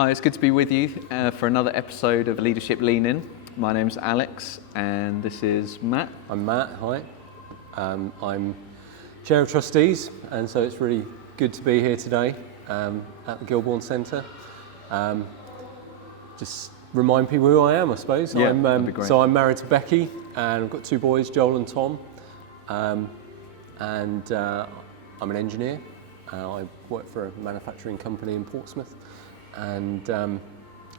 Hi, it's good to be with you for another episode of Leadership Lean In. My name's Alex and this is Matt. I'm Matt, hi. I'm Chair of Trustees, and so it's really good to be here today at the Guildbourne Centre. Just remind people who I am, I suppose. Yeah, that'd be great. So I'm married to Becky and I've got two boys, Joel and Tom. I'm an engineer. I work for a manufacturing company in Portsmouth, and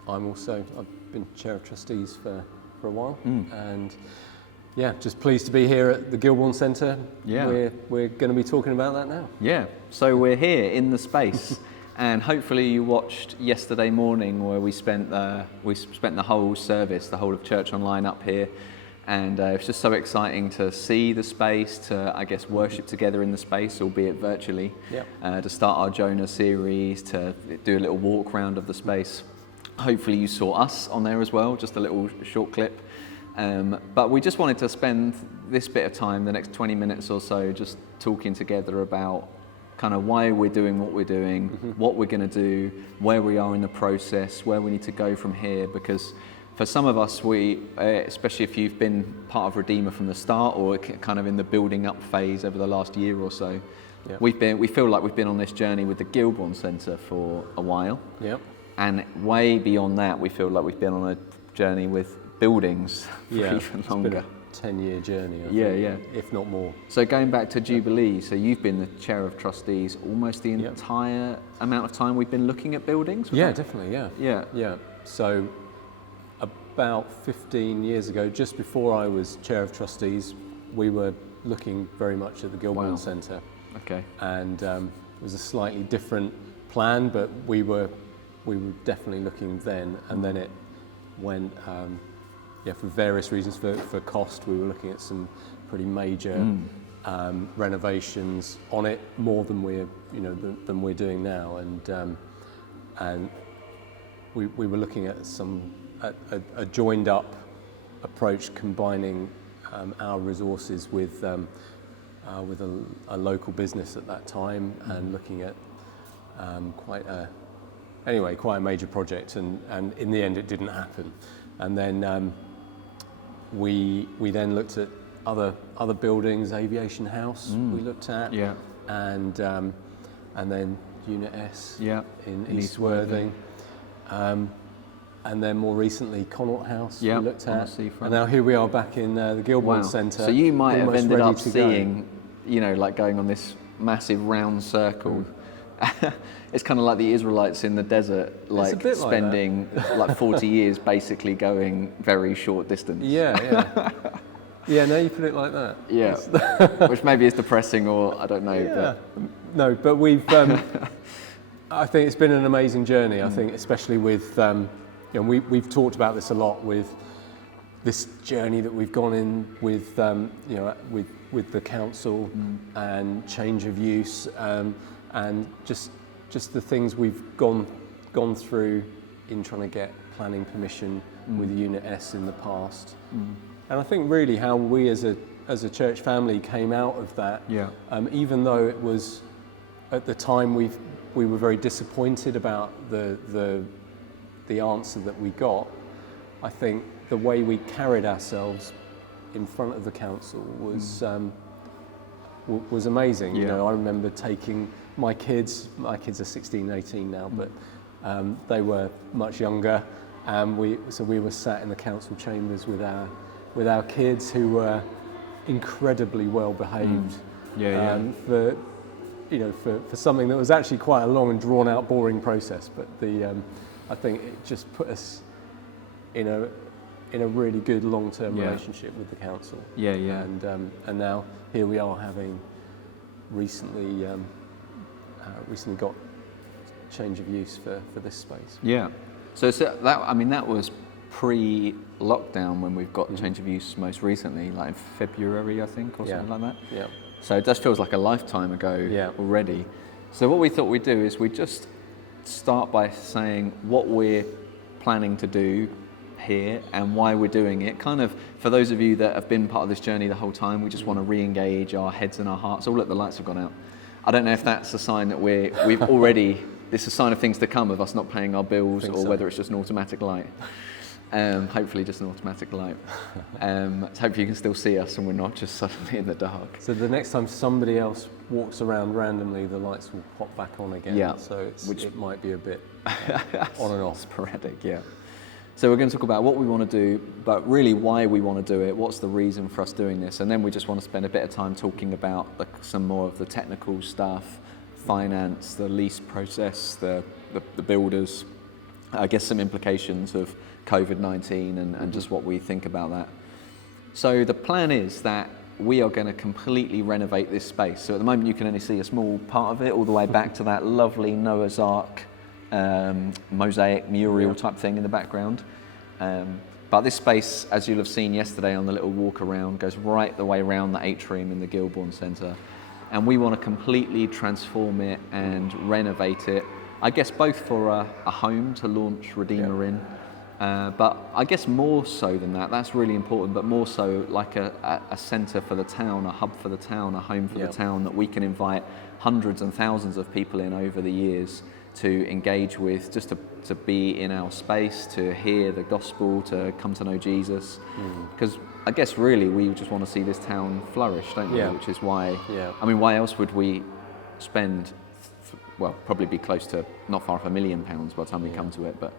I've been Chair of Trustees for a while, and yeah, just pleased to be here at the Guildbourne Centre. Yeah. We're going to be talking about that now. Yeah, so we're here in the space and hopefully you watched yesterday morning where we spent the whole service, the whole of Church Online up here, and it's just so exciting to see the space, to I guess worship together in the space, albeit virtually. Yep. To start our Jonah series, to do a little walk round of the space. Hopefully you saw us on there as well, just a little short clip. But we just wanted to spend this bit of time, the next 20 minutes or so, just talking together about kind of why we're doing what we're doing, what we're going to do, where we are in the process, where we need to go from here. Because for some of us, especially if you've been part of Redeemer from the start or kind of in the building up phase over the last year or so, Yep. we feel like we've been on this journey with the Guildbourne Centre for a while. Yep. And way beyond that, we feel like we've been on a journey with buildings for Yeah, even longer. It's been a 10-year journey, I Yeah, think, yeah. if not more. So going back to Jubilee, so you've been the Chair of Trustees almost the Yep. entire amount of time we've been looking at buildings? Was Yeah, that- definitely, yeah. Yeah. Yeah, so about 15 years ago, just before I was Chair of Trustees, we were looking very much at the Guildbourne Wow. Centre, Okay. and it was a slightly different plan, but we were definitely looking then, and then it went, for various reasons, for cost, we were looking at some pretty major renovations on it, more than we're doing now, and we were looking at a joined up approach, combining our resources with a local business at that time, and looking at quite a major project, and in the end it didn't happen. And then we then looked at other buildings, Aviation House we looked at, Yeah. and then Unit S Yeah. in In East East Worthing, and then more recently Connaught House Yeah, we looked on the at, seafront. and now here we are back in the Guildbourne Wow. Centre. So you might have almost ended ready up to go. seeing, like going on this massive round circle. It's kind of like the Israelites in the desert, like a bit like spending like 40 years basically going very short distance. Yeah. Yeah, now you put it like that. Yeah, which maybe is depressing, or I don't know. Yeah. No, but we've. I think it's been an amazing journey. I think, especially with, we've talked about this a lot, with this journey that we've gone in with, with the council and change of use, and just the things we've gone through in trying to get planning permission with Unit S in the past. And I think really how we as a church family came out of that, even though it was, at the time we were very disappointed about the answer that we got, I think the way we carried ourselves in front of the council was amazing. Yeah. I remember taking my kids are 16, 18 now, but they were much younger, and we were sat in the council chambers with our kids, who were incredibly well behaved. For something that was actually quite a long and drawn out, boring process, but I think it just put us in a really good long-term relationship with the council. And now here we are, having recently got change of use for this space. Yeah. So that was pre-lockdown when we've got change of use most recently, like in February, I think, or something like that. Yeah. So it just feels like a lifetime ago already. So what we thought we'd do is we'd just start by saying what we're planning to do here and why we're doing it. Kind of, for those of you that have been part of this journey the whole time, we just want to re-engage our heads and our hearts. Oh, look, the lights have gone out. I don't know if that's a sign that we've already it's a sign of things to come, of us not paying our bills, or so. whether it's just an automatic light. Hopefully just an automatic light. So hopefully you can still see us and we're not just suddenly in the dark. So the next time somebody else walks around randomly, the lights will pop back on again. Yeah. So it might be a bit on and off. Sporadic, yeah. So we're going to talk about what we want to do, but really why we want to do it, what's the reason for us doing this, and then we just want to spend a bit of time talking about some more of the technical stuff, finance, the lease process, the builders, I guess some implications of COVID-19 and just what we think about that. So the plan is that we are going to completely renovate this space. So at the moment you can only see a small part of it, all the way back to that lovely Noah's Ark mosaic mural type thing in the background. But this space, as you'll have seen yesterday on the little walk around, goes right the way around the atrium in the Guildbourne Centre. And we want to completely transform it and renovate it, I guess both for a home to launch Redeemer in, but I guess more so than that, that's really important, but more so like a centre for the town, a hub for the town, a home for the town that we can invite hundreds and thousands of people in over the years to engage with, just to be in our space, to hear the gospel, to come to know Jesus. Because I guess really we just want to see this town flourish, don't we? Which is why, I mean, why else would we spend, well, probably be close to not far off £1 million by the time we come to it, but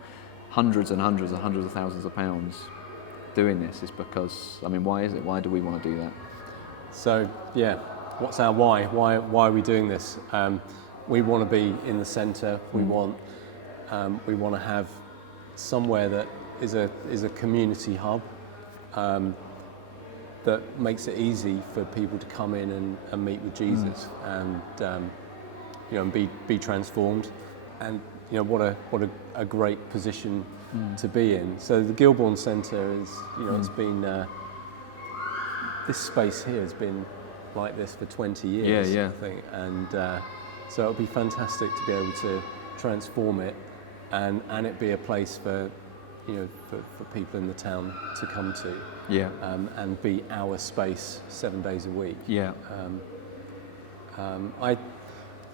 hundreds and hundreds and hundreds of thousands of pounds doing this is because, I mean, why is it? Why do we want to do that? So, what's our why? Why are we doing this? We want to be in the centre. We want to have somewhere that is a community hub that makes it easy for people to come in and meet with Jesus and be transformed. And what a great position to be in. So the Guildbourne Centre is it's been this space here has been like this for 20 years, I think, and so it'll be fantastic to be able to transform it and it be a place for for people in the town to come to, and be our space 7 days a week. I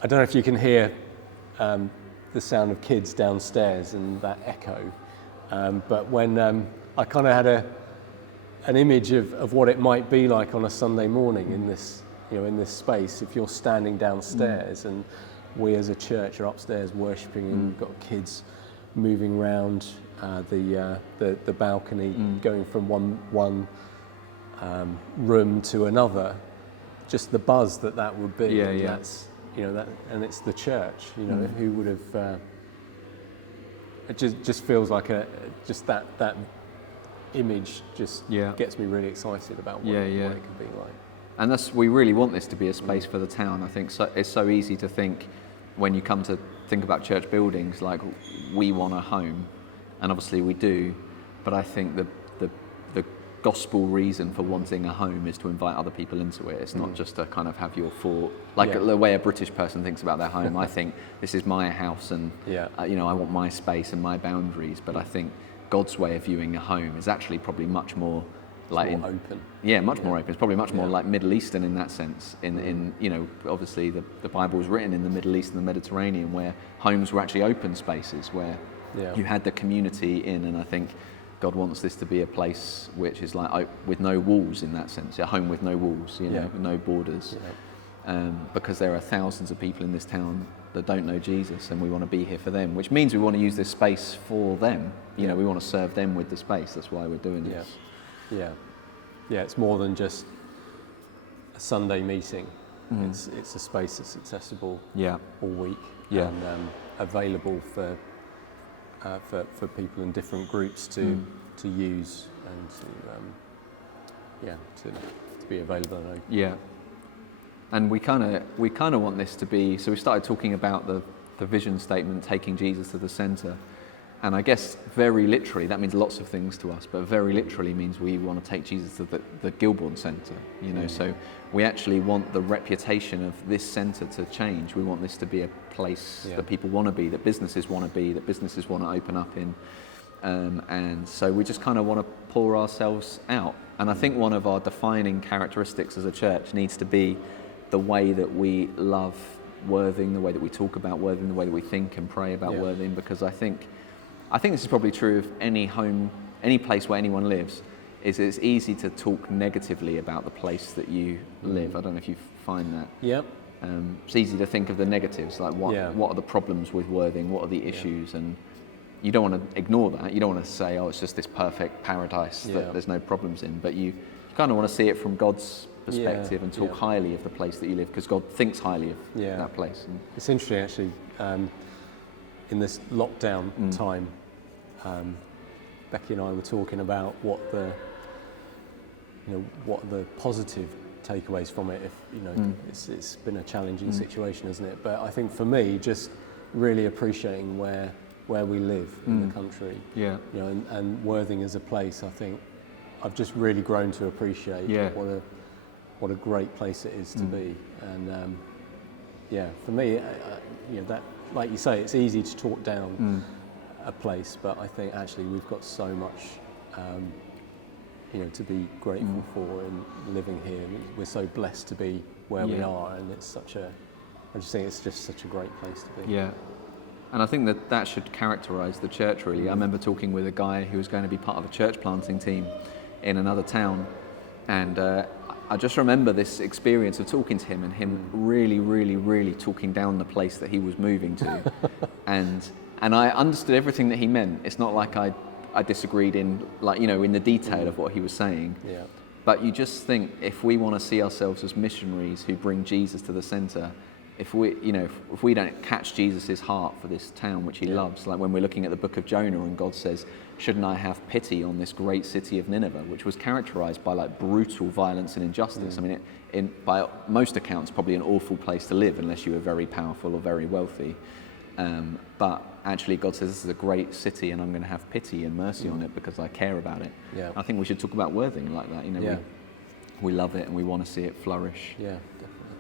don't know if you can hear the sound of kids downstairs and that echo, but when I kind of had an image of what it might be like on a Sunday morning in this in this space, if you're standing downstairs and we as a church are upstairs worshipping and we've got kids moving around the balcony, going from one room to another, just the buzz that would be. That's that, and it's the church. Who would have? It just feels like that image just gets me really excited about what it could be like. And we really want this to be a space for the town. I think it's so easy to think when you come to think about church buildings, like we want a home, and obviously we do, but I think the gospel reason for wanting a home is to invite other people into it. It's not just to kind of have your thought, like the way a British person thinks about their home. I think this is my house and I want my space and my boundaries, but I think God's way of viewing a home is actually probably much more like more open. Much more open. It's probably much more like Middle Eastern in that sense. In obviously the Bible was written in the Middle East and the Mediterranean, where homes were actually open spaces where you had the community in. And I think God wants this to be a place which is like with no walls in that sense, a home with no walls, no borders, because there are thousands of people in this town that don't know Jesus, and we want to be here for them, which means we want to use this space for them. We want to serve them with the space. That's why we're doing this. It's more than just a Sunday meeting. It's a space that's accessible all week and available for people in different groups to use and to be available and open. And we kind of want this to be. So we started talking about the vision statement, taking Jesus to the centre. And I guess very literally, that means lots of things to us, but very literally means we want to take Jesus to the Guildbourne Centre, So we actually want the reputation of this centre to change. We want this to be a place that people want to be, that businesses want to be, that businesses want to open up in. And so we just kind of want to pour ourselves out. And I think one of our defining characteristics as a church needs to be the way that we love Worthing, the way that we talk about Worthing, the way that we think and pray about Worthing, because I think this is probably true of any home, any place where anyone lives, is it's easy to talk negatively about the place that you live. I don't know if you find that. Yep. It's easy to think of the negatives, like what are the problems with Worthing, what are the issues, and you don't want to ignore that. You don't want to say, oh, it's just this perfect paradise that there's no problems in, but you kind of want to see it from God's perspective and talk highly of the place that you live, because God thinks highly of that place. And it's interesting, actually, in this lockdown time, Becky and I were talking about what are the positive takeaways from it. If it's been a challenging situation, isn't it? But I think for me, just really appreciating where we live in the country, and Worthing as a place, I think I've just really grown to appreciate what a great place it is to be. And for me, that, like you say, it's easy to talk down a place, but I think actually we've got so much to be grateful for in living here. We're so blessed to be where we are, and I just think it's just such a great place to be. Yeah. And I think that should characterise the church, really. I remember talking with a guy who was going to be part of a church planting team in another town, and I just remember this experience of talking to him and him really, really, really talking down the place that he was moving to. and I understood everything that he meant. It's not like I disagreed in the detail of what he was saying. Yeah. But you just think, if we want to see ourselves as missionaries who bring Jesus to the centre, if we don't catch Jesus' heart for this town which he loves, like when we're looking at the book of Jonah and God says, shouldn't I have pity on this great city of Nineveh, which was characterised by like brutal violence and injustice. I mean, by most accounts, probably an awful place to live unless you were very powerful or very wealthy. But actually God says, this is a great city and I'm going to have pity and mercy on it because I care about it. Yeah. I think we should talk about Worthing like that. We love it and we want to see it flourish. Yeah,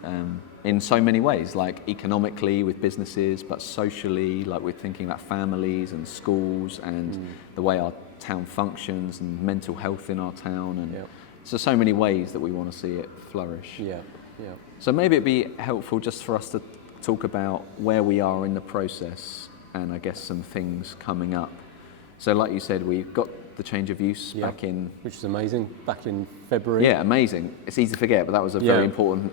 definitely. In so many ways, like economically with businesses, but socially, like we're thinking about families and schools and the way our town functions and mental health in our town. And so many ways that we want to see it flourish. Yeah, yeah. So maybe it'd be helpful just for us to talk about where we are in the process and I guess some things coming up. So like you said, we got the change of use back in... Which is amazing, back in February. Yeah, amazing. It's easy to forget, but that was a very important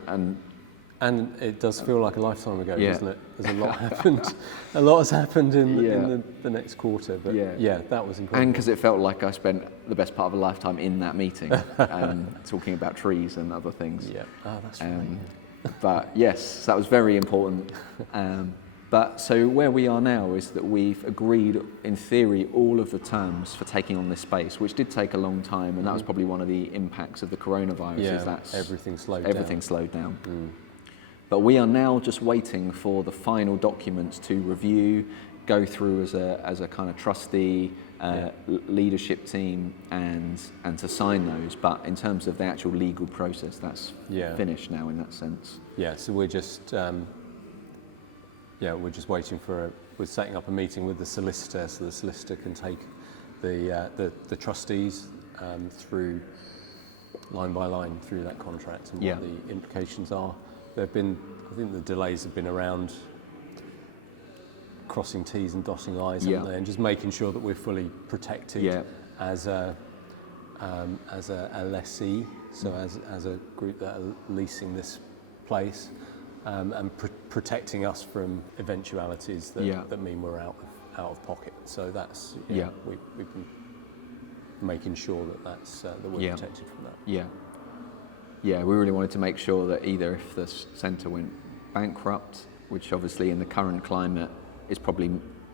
and it does feel like a lifetime ago, doesn't it? There's a lot happened. A lot has happened in the next quarter, but that was incredible. And because it felt like I spent the best part of a lifetime in that meeting, talking about trees and other things. Yeah, that's right. But yes, that was very important. But so where we are now is that we've agreed, in theory, all of the terms for taking on this space, which did take a long time, and that was probably one of the impacts of the coronavirus. Yeah, is that everything slowed down. But we are now just waiting for the final documents to review, go through as a kind of trustee leadership team, and to sign those. But in terms of the actual legal process, that's finished now in that sense. Yeah. So we're just waiting we're setting up a meeting with the solicitor, so the solicitor can take the trustees through line by line through that contract and what the implications are. I think the delays have been around crossing T's and dotting I's, haven't they? And just making sure that we're fully protected as a lessee, so as a group that are leasing this place, and protecting us from eventualities that mean we're out of pocket. So that's we've been making sure that we're protected from that. Yeah, we really wanted to make sure that either if the centre went bankrupt, which obviously in the current climate is probably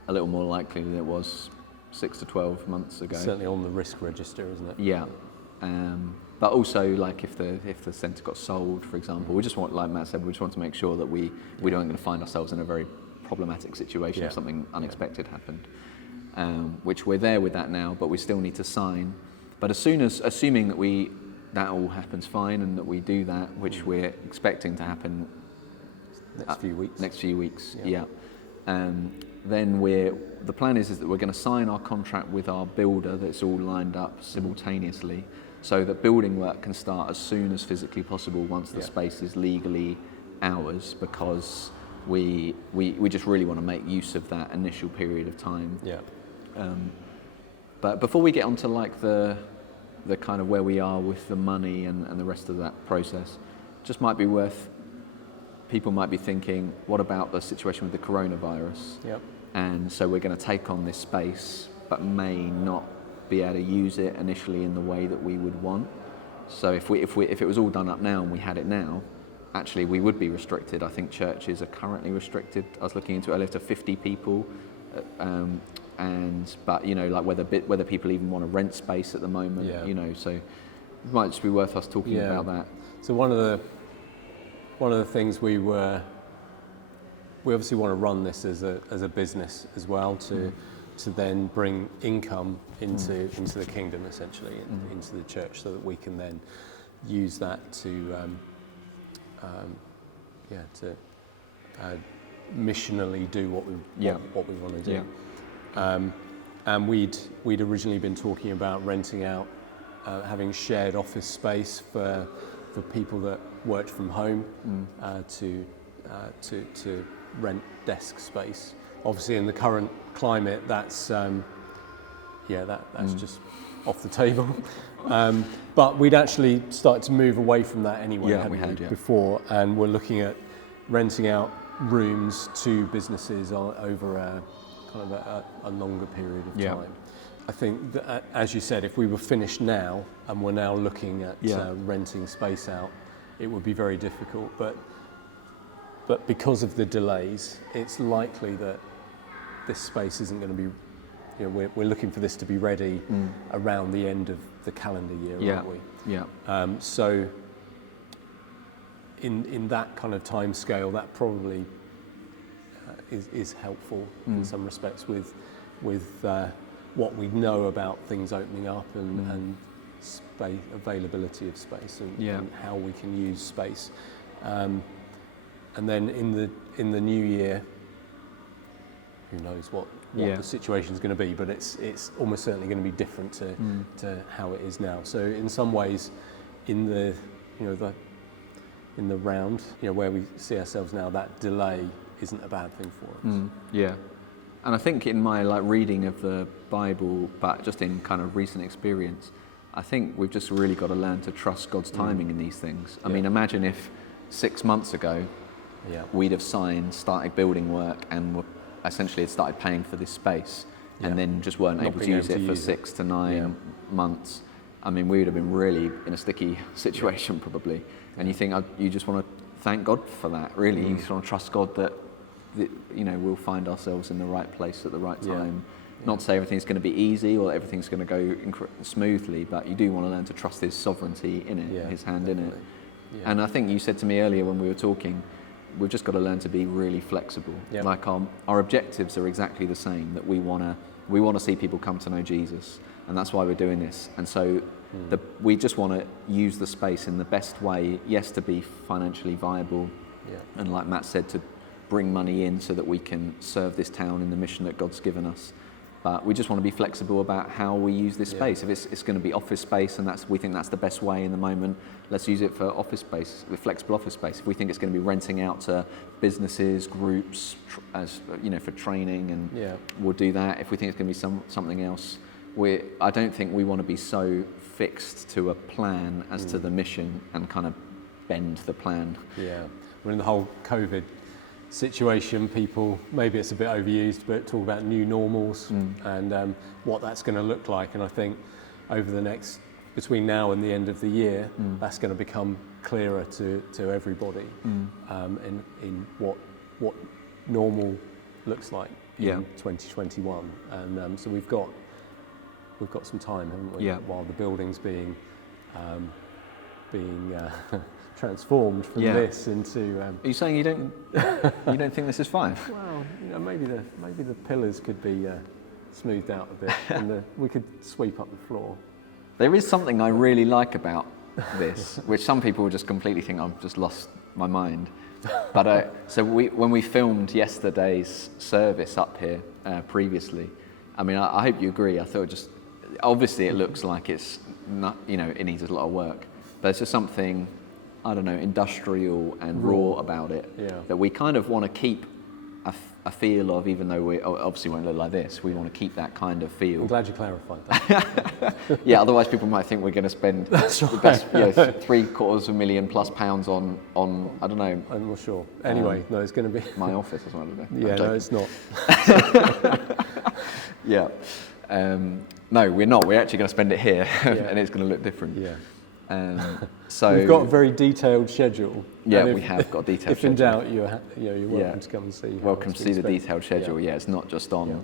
a little more likely than it was 6 to 12 months ago. Certainly on the risk register, isn't it? Yeah. But also, like if the centre got sold, for example, we just want, like Matt said, we just want to make sure that we don't going to find ourselves in a very problematic situation if something unexpected happened. Which we're there with that now, but we still need to sign. But assuming that all happens fine and that we do that, which we're expecting to happen next few weeks. Then the plan is that we're going to sign our contract with our builder that's all lined up simultaneously, so that building work can start as soon as physically possible once the space is legally ours, because we just really want to make use of that initial period of time. Yeah. But before we get onto like the kind of where we are with the money and the rest of that process, just might be worth, people might be thinking, what about the situation with the coronavirus? Yep. And so we're going to take on this space, but may not be able to use it initially in the way that we would want. So if it was all done up now and we had it now, actually we would be restricted. I think churches are currently restricted. I was looking into it earlier to 50 people, but you know, like whether people even want to rent space at the moment. Yeah. You know, so it might just be worth us talking about that. So one of the things we obviously want to run this as a business as well to then bring income into the kingdom, essentially, into the church, so that we can then use that to missionally do what we want to do. Yeah. And we'd originally been talking about renting out, having shared office space for people that worked from home, to rent desk space. Obviously, in the current climate, that's just off the table. But we'd actually started to move away from that anyway, before, and we're looking at renting out rooms to businesses over a longer period of time. I think that, as you said, if we were finished now and we're now looking at renting space out, it would be very difficult. But because of the delays, it's likely that this space isn't going to be, you know, we're looking for this to be ready around the end of the calendar year, aren't we? Yeah. So in that kind of time scale, that probably is helpful in some respects with what we know about things opening up and availability of space and how we can use space. And then in the new year, who knows what the situation is going to be, but it's almost certainly going to be different to how it is now. So in some ways, in the round, you know, where we see ourselves now, that delay isn't a bad thing for us. Yeah. And I think in my reading of the Bible, but just in kind of recent experience, I think we've just really got to learn to trust God's timing in these things. I mean, imagine if 6 months ago we'd have started building work, and essentially had started paying for this space, and then just weren't able to use it for 6 to 9 months. I mean, we would have been really in a sticky situation probably. And you think you just want to thank God for that, really. You just want to trust God that you know, we'll find ourselves in the right place at the right time. Not to say everything's going to be easy or everything's going to go smoothly, but you do want to learn to trust His sovereignty in it, His hand in it. And I think you said to me earlier when we were talking, we've just got to learn to be really flexible. Like our objectives are exactly the same, that we want to see people come to know Jesus, and that's why we're doing this. And so we just want to use the space in the best way, yes, to be financially viable, and like Matt said, to bring money in so that we can serve this town in the mission that God's given us. But we just want to be flexible about how we use this space. If it's going to be office space, and we think that's the best way in the moment, let's use it for office space, with flexible office space. If we think it's going to be renting out to businesses, groups, as you know, for training, and we'll do that. If we think it's going to be something else, I don't think we want to be so fixed to a plan as to the mission and kind of bend the plan. Yeah, we're in the whole COVID situation, people, maybe it's a bit overused, but talk about new normals and what that's going to look like. And I think over the next, between now and the end of the year, that's going to become clearer to everybody in what normal looks like in 2021. And so we've got some time, haven't we? While the building's being transformed from this into. Are you saying you don't think this is fine? Well, you know, maybe the pillars could be smoothed out a bit, and we could sweep up the floor. There is something I really like about this, which some people will just completely think I've just lost my mind. But so when we filmed yesterday's service up here previously, I mean, I hope you agree. I thought obviously it looks like it's not, you know, it needs a lot of work, but it's just something I don't know, industrial and raw about it. Yeah. That we kind of want to keep a feel of, even though we obviously won't look like this, we want to keep that kind of feel. I'm glad you clarified that. Yeah, otherwise people might think we're going to spend the best, £750,000+ pounds on I don't know. I'm not sure. Anyway, no, it's going to be my office or something. Yeah, no, it's not. Yeah. No, we're not. We're actually going to spend it here, Yeah. and it's going to look different. Yeah. So we've got a very detailed schedule. Yeah, we have got a detailed schedule. If in schedule. doubt, you're welcome to come and see. Welcome to see the detailed schedule. Yeah. Yeah, it's not just on,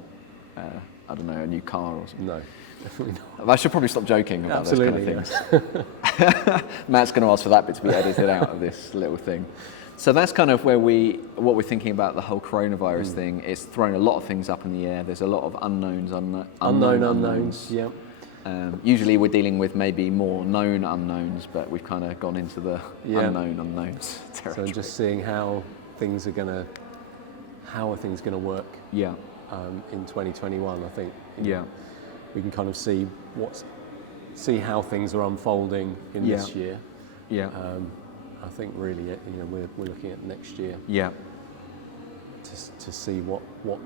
I don't know, a new car or something. No, definitely not. I should probably stop joking about Absolutely, those kind of things. Matt's going to ask for that bit to be edited out of this little thing. So that's kind of what we're thinking about the whole coronavirus thing. It's thrown a lot of things up in the air. There's a lot of unknowns, unknown unknowns. Yeah. Usually we're dealing with maybe more known unknowns, but we've kind of gone into the unknown unknowns territory. So just seeing how things are going to work. Yeah. In 2021, I think. Yeah. We can kind of see how things are unfolding in this year. Yeah. I think really, we're looking at next year. Yeah. To see what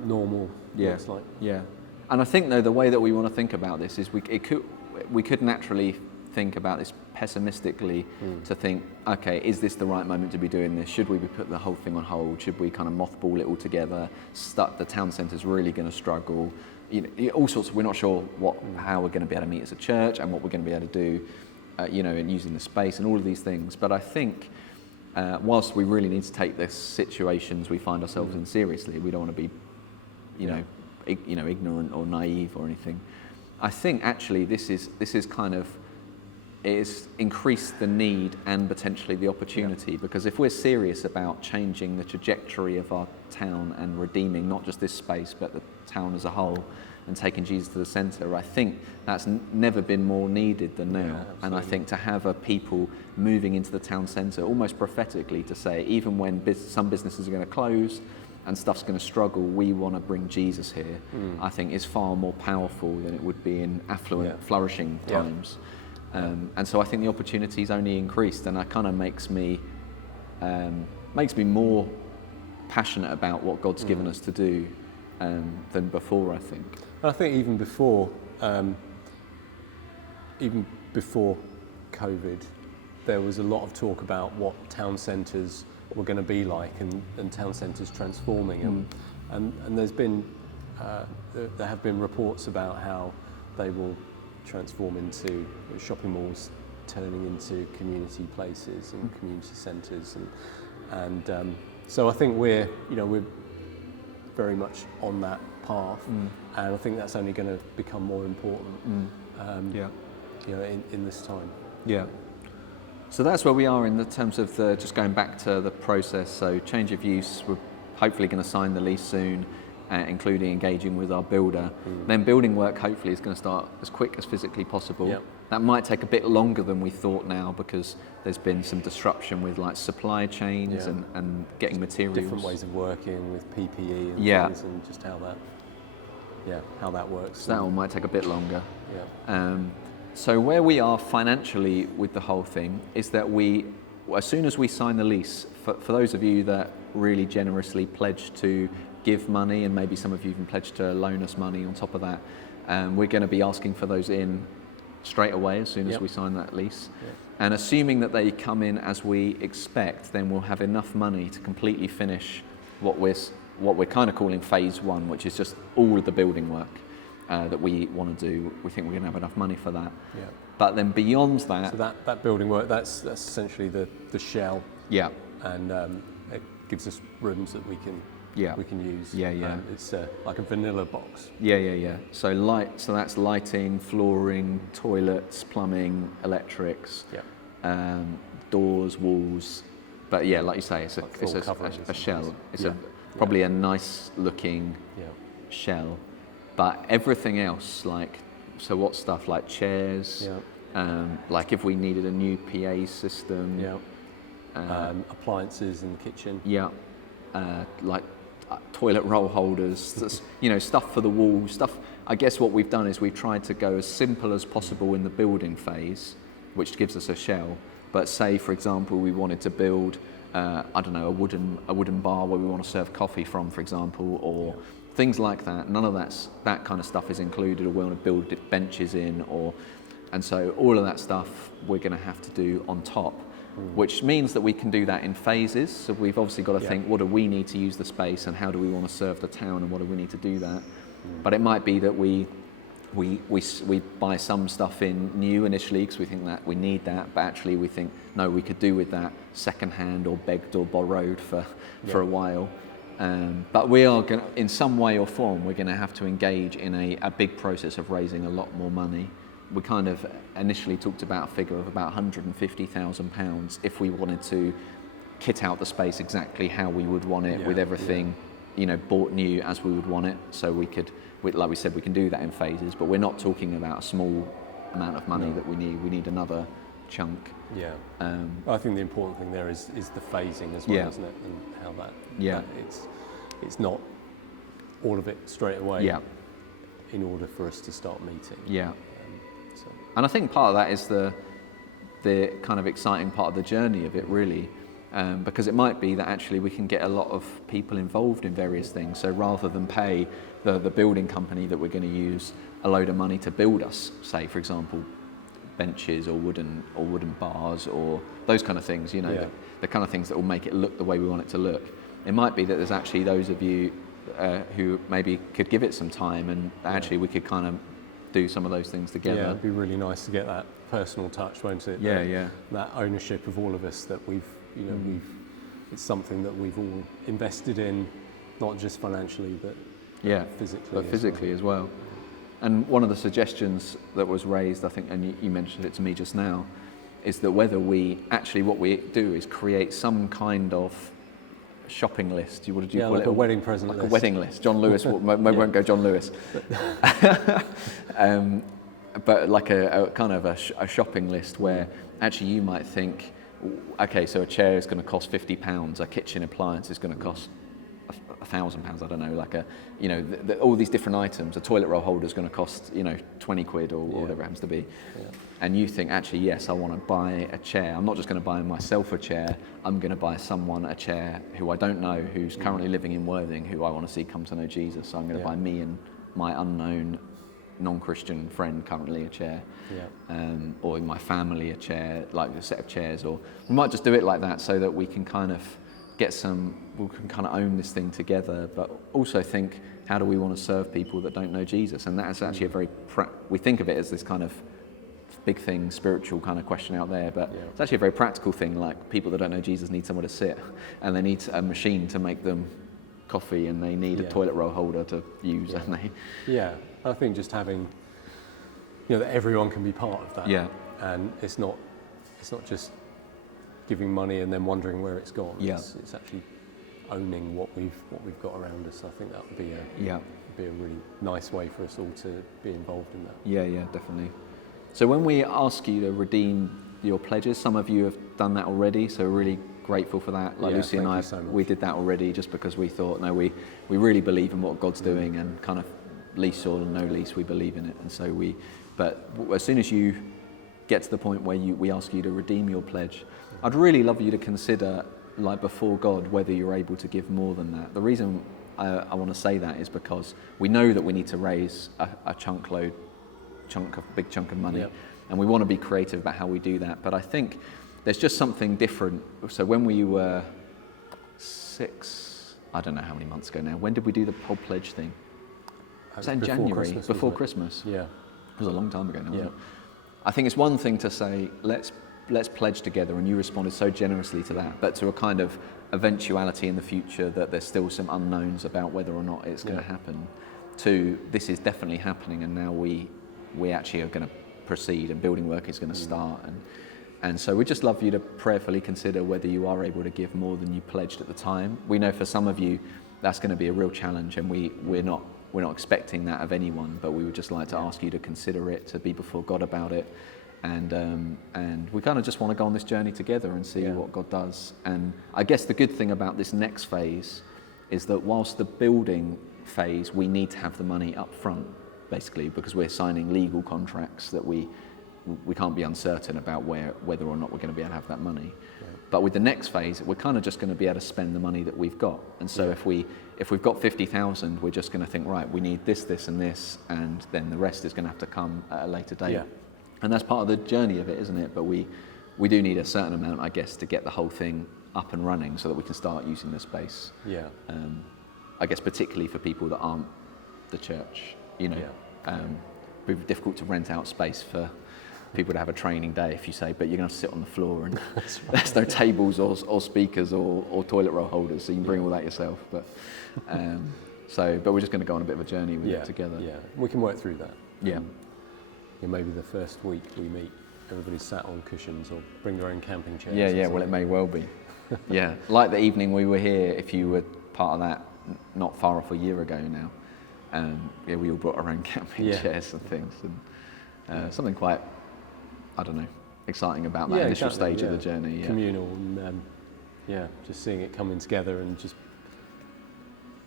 normal looks like. Yeah. And I think though the way that we want to think about this is we could naturally think about this pessimistically to think, okay, is this the right moment to be doing this? Should we be putting the whole thing on hold? Should we kind of mothball it all together? The town centre's really going to struggle. All sorts of, we're not sure how we're going to be able to meet as a church and what we're going to be able to do, and using the space and all of these things. But I think whilst we really need to take the situations we find ourselves in seriously, we don't want to be, ignorant or naive or anything. I think actually this is kind of, it's increased the need and potentially the opportunity, because if we're serious about changing the trajectory of our town and redeeming not just this space but the town as a whole and taking Jesus to the centre, I think that's never been more needed than now. And I think to have a people moving into the town centre almost prophetically to say, even when some businesses are going to close and stuff's going to struggle, we want to bring Jesus here, I think is far more powerful than it would be in affluent, flourishing times. And so I think the opportunity's only increased, and that kind of makes me more passionate about what God's given us to do than before, I think. I think even before COVID, there was a lot of talk about what town centres were going to be like, and town centres transforming, and there's been there have been reports about how they will transform into shopping malls, turning into community places and community centres, and so I think we're very much on that path, and I think that's only going to become more important. In this time. Yeah. So that's where we are in the terms of just going back to the process. So change of use, we're hopefully going to sign the lease soon, including engaging with our builder. Then building work hopefully is going to start as quick as physically possible. Yep. That might take a bit longer than we thought now, because there's been some disruption with like supply chains and getting materials. Different ways of working with PPE and things, and just how that works. So that one might take a bit longer. Yeah. So where we are financially with the whole thing is that as soon as we sign the lease, for those of you that really generously pledged to give money, and maybe some of you even pledged to loan us money on top of that, we're going to be asking for those in straight away as soon as we sign that lease. Yep. And assuming that they come in as we expect, then we'll have enough money to completely finish what we're kind of calling phase one, which is just all of the building work that we want to do. We think we're going to have enough money for that. Yeah. But then beyond that... So that building work, that's essentially the shell. Yeah. And it gives us rooms that we can use. Yeah. It's like a vanilla box. Yeah. So that's lighting, flooring, toilets, plumbing, electrics, doors, walls. But yeah, like you say, it's a shell. It's probably a nice looking shell. But everything else, what stuff like chairs, like if we needed a new PA system, appliances in the kitchen, like toilet roll holders, stuff for the wall, stuff. I guess what we've done is we've tried to go as simple as possible in the building phase, which gives us a shell, But say, for example, we wanted to build, I don't know, a wooden bar where we want to serve coffee from, for example, or things like that. None of that kind of stuff is included, or we want to build benches in, and so all of that stuff we're going to have to do on top, which means that we can do that in phases. So we've obviously got to think, what do we need to use the space, and how do we want to serve the town, and what do we need to do that? But it might be that we buy some stuff in new initially because we think that we need that, but actually we think, no, we could do with that second-hand or begged or borrowed for a while. But we are going to, in some way or form, we're going to have to engage in a big process of raising a lot more money. We kind of initially talked about a figure of about £150,000 if we wanted to kit out the space exactly how we would want it, with everything, bought new as we would want it. So we could, like we said, we can do that in phases, but we're not talking about a small amount of money that we need. We need another chunk. Yeah. I think the important thing there is the phasing as well, isn't it? And how that. Yeah. It's not all of it straight away. Yeah. In order for us to start meeting. Yeah. And I think part of that is the kind of exciting part of the journey of it, really, because it might be that actually we can get a lot of people involved in various things. So rather than pay the building company that we're going to use a load of money to build us, say, for example, benches or wooden bars or those kind of things, the kind of things that will make it look the way we want it to look. It might be that there's actually those of you who maybe could give it some time, and actually we could kind of do some of those things together. Yeah, it'd be really nice to get that personal touch, won't it? That ownership of all of us that it's something that we've all invested in, not just financially, but physically as well. And one of the suggestions that was raised, I think, and you mentioned it to me just now, is that whether what we do is create some kind of shopping list. What did you call it? Like a wedding present list. A wedding list. John Lewis won't go John Lewis. But like a kind of a shopping list where actually you might think, okay, so a chair is going to cost £50, a kitchen appliance is going to cost £1,000, I don't know, all these different items. A toilet roll holder is going to cost, 20 quid or whatever it happens to be. Yeah. And you think, actually, yes, I want to buy a chair. I'm not just going to buy myself a chair. I'm going to buy someone a chair who I don't know, who's currently living in Worthing, who I want to see come to know Jesus. So I'm going to buy me and my unknown non-Christian friend currently a chair, or in my family a chair, like a set of chairs. Or we might just do it like that so that we can kind of we can kind of own this thing together, but also think, how do we want to serve people that don't know Jesus? And that's actually we think of it as this kind of big thing, spiritual kind of question out there, but it's actually a very practical thing. Like, people that don't know Jesus need somewhere to sit, and they need a machine to make them coffee, and they need a toilet roll holder to use, and I think just having, that everyone can be part of that, and it's not just giving money and then wondering where it's gone. It's actually owning what we've got around us. I think that would be a really nice way for us all to be involved in that. Yeah, definitely. So when we ask you to redeem your pledges, some of you have done that already, so we're really grateful for that. Like Lucy and I, we did that already just because we thought, no, we really believe in what God's doing, and kind of lease or no lease, we believe in it. And so but as soon as you get to the point where we ask you to redeem your pledge, I'd really love you to consider, like, before God, whether you're able to give more than that. The reason I want to say that is because we know that we need to raise a big chunk of money, and we want to be creative about how we do that. But I think there's just something different. So when we were I don't know how many months ago now, when did we do the whole pledge thing? Was that in January? Before Christmas? Yeah. It was a long time ago now, wasn't it? I think it's one thing to say, let's pledge together, and you responded so generously to that, but to a kind of eventuality in the future that there's still some unknowns about whether or not it's going to happen, to this is definitely happening, and now we actually are going to proceed, and building work is going to start. And so we'd just love you to prayerfully consider whether you are able to give more than you pledged at the time. We know for some of you that's going to be a real challenge, and we're not expecting that of anyone, but we would just like to ask you to consider it, to be before God about it. And we kind of just want to go on this journey together and see what God does. And I guess the good thing about this next phase is that whilst the building phase, we need to have the money up front, basically, because we're signing legal contracts that we we can't be uncertain about whether or not we're going to be able to have that money. But with the next phase, we're kind of just going to be able to spend the money that we've got. And so if we've got 50,000, we're just going to think, right, we need this, this, and this, and then the rest is going to have to come at a later date. Yeah. And that's part of the journey of it, isn't it? But we do need a certain amount, I guess, to get the whole thing up and running so that we can start using the space. Yeah. I guess particularly for people that aren't the church, you know. It'd be difficult to rent out space for people to have a training day if you say, but you're going to sit on the floor and there's no tables or speakers or toilet roll holders, so you can bring all that yourself. But but we're just going to go on a bit of a journey with it together. Yeah, we can work through that. Yeah. Maybe the first week we meet, everybody's sat on cushions or bring their own camping chairs. Yeah, well, it may well be. Yeah, like the evening we were here, if you were part of that, not far off a year ago now, we all brought our own camping chairs and things, and something quite, I don't know, exciting about that initial stage of the journey. Yeah. Communal and just seeing it coming together and just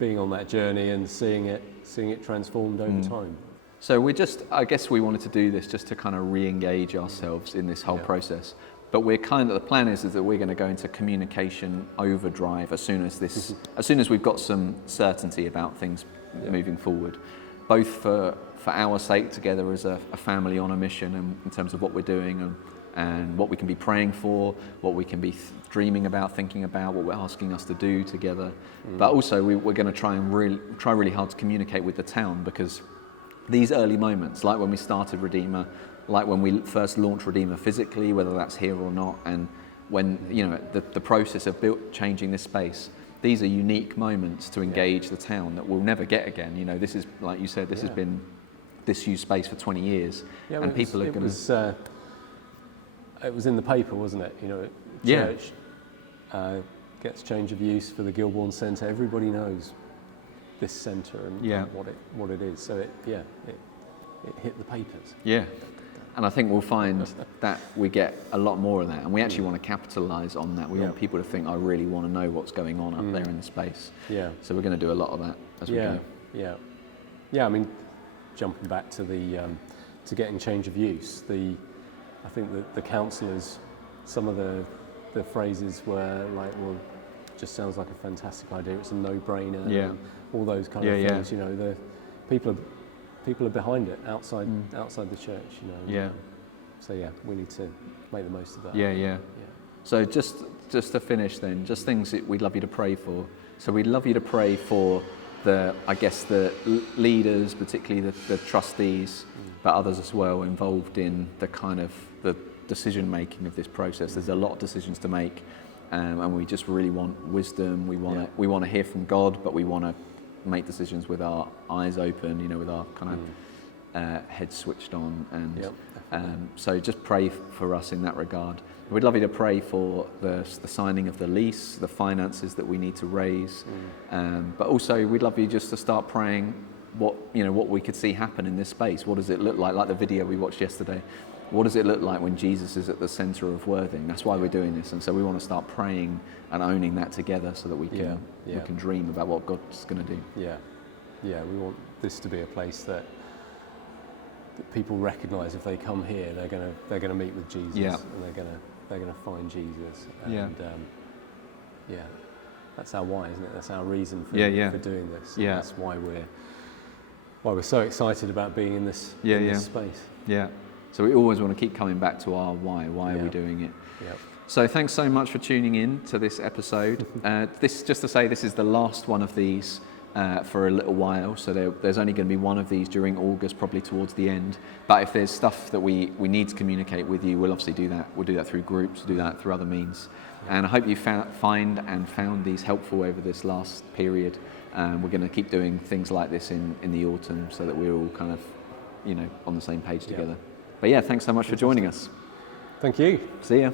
being on that journey and seeing it transformed over time. So I guess we wanted to do this just to kind of re-engage ourselves in this whole process. But the plan is that we're going to go into communication overdrive as soon as we've got some certainty about things moving forward, both for our sake together as a family on a mission, and in terms of what we're doing and what we can be praying for, what we can be dreaming about, thinking about, what we're asking us to do together. But also we're going to try really hard to communicate with the town, because these early moments, like when we started Redeemer, like when we first launched Redeemer physically, whether that's here or not, and when the process of changing this space, these are unique moments to engage the town that we'll never get again. This is, like you said, this has been disused space for 20 years, and people are going to. It was in the paper, wasn't it? Church gets change of use for the Guildbourne Centre. Everybody knows this centre and what it is. So it hit the papers. Yeah. And I think we'll find that we get a lot more of that, and we actually want to capitalise on that. We want people to think, I really want to know what's going on up there in the space. Yeah. So we're going to do a lot of that as we go. Yeah. I mean, jumping back to to getting change of use, I think that the councillors, some of the phrases were like, well, just sounds like a fantastic idea. It's a no-brainer. Yeah. And all those kind of things. The people are behind it outside the church. So we need to make the most of that. Yeah. So just to finish then, just things that we'd love you to pray for. So we'd love you to pray for the leaders, particularly the trustees, but others as well, involved in the kind of the decision making of this process. There's a lot of decisions to make, and we just really want wisdom. We want to hear from God, but we want to make decisions with our eyes open, with our kind of heads switched on, and so just pray for us in that regard. We'd love you to pray for the signing of the lease, the finances that we need to raise, but also we'd love you just to start praying what we could see happen in this space. What does it look like the video we watched yesterday? What does it look like when Jesus is at the centre of Worthing? That's why we're doing this, and so we want to start praying and owning that together, so that we can dream about what God's going to do. We want this to be a place that people recognise if they come here, they're going to meet with Jesus, and they're going to find Jesus. And that's our why, isn't it? That's our reason for doing this. And that's why we're so excited about being in this space. Yeah. So we always want to keep coming back to our why. Why are we doing it? Yep. So thanks so much for tuning in to this episode. Just to say, this is the last one of these for a little while. So there's only going to be one of these during August, probably towards the end. But if there's stuff that we need to communicate with you, we'll obviously do that. We'll do that through groups, we'll do that through other means. And I hope you found these helpful over this last period. We're going to keep doing things like this in the autumn, so that we're all kind of, on the same page together. But thanks so much for joining us. Thank you. See ya.